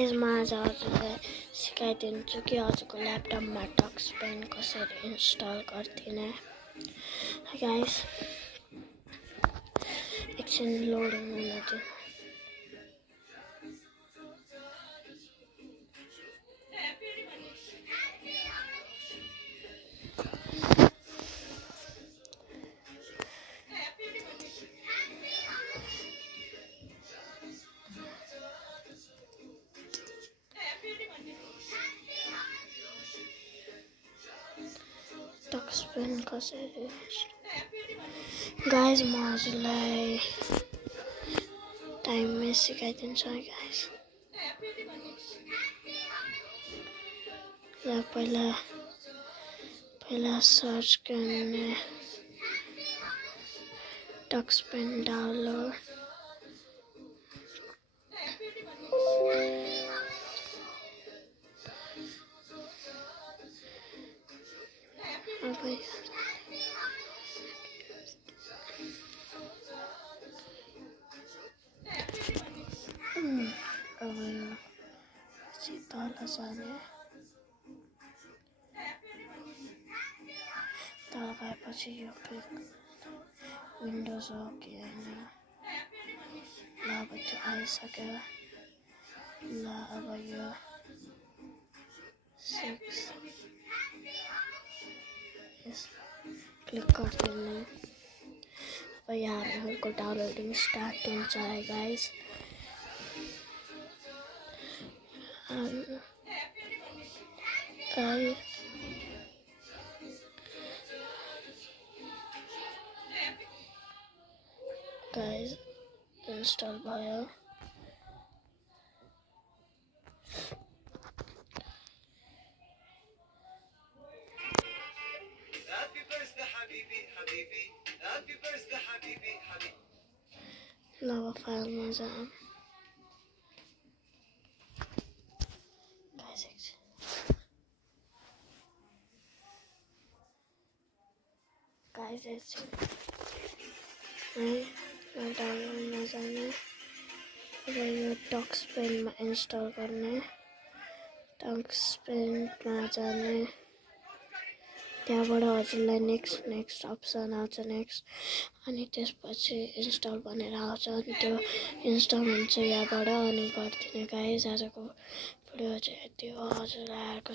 यसमा आज हजुरलाई सिकाइदिन्छु कि हजुरको ल्यापटपमा टच पेन कसरी इन्स्टल गर्दिने। गाइस एकछिन लोडिङ हुन दिनु। टच पेन कसरी गाइस म हजुरलाई टाइममै सिकाइदिन्छु है गाइस। र पहिला सर्च करने टच पेन डाउनलोड। अब तल जाने, तल गएपछि यो क्लिक विन्डोज हो कि होइन। ल अब त्यो आइसक्यो। ल अब यो 6 क्लिक गरिदिनु। अब यहाँ हामीहरूको डाउनलोडिङ स्टार्ट हुन्छ है गाइस। गाइस इन्स्टल भयो। ल फाइलमा जाऊँ। गाइस डाउनलोडमा जाने। अब यो टच पेनमा इन्स्टल गर्ने। टच पेनमा जाने, त्यहाँबाट हजुरलाई नेक्स्ट अप्सन आउँछ नेक्स्ट, अनि त्यसपछि इन्स्टल भनेर आउँछ। अनि त्यो इन्स्टल हुन्छ यहाँबाट अनि गरिदिने। गाइस आजको भिडियो चाहिँ यति हो। हजुरलाई अर्को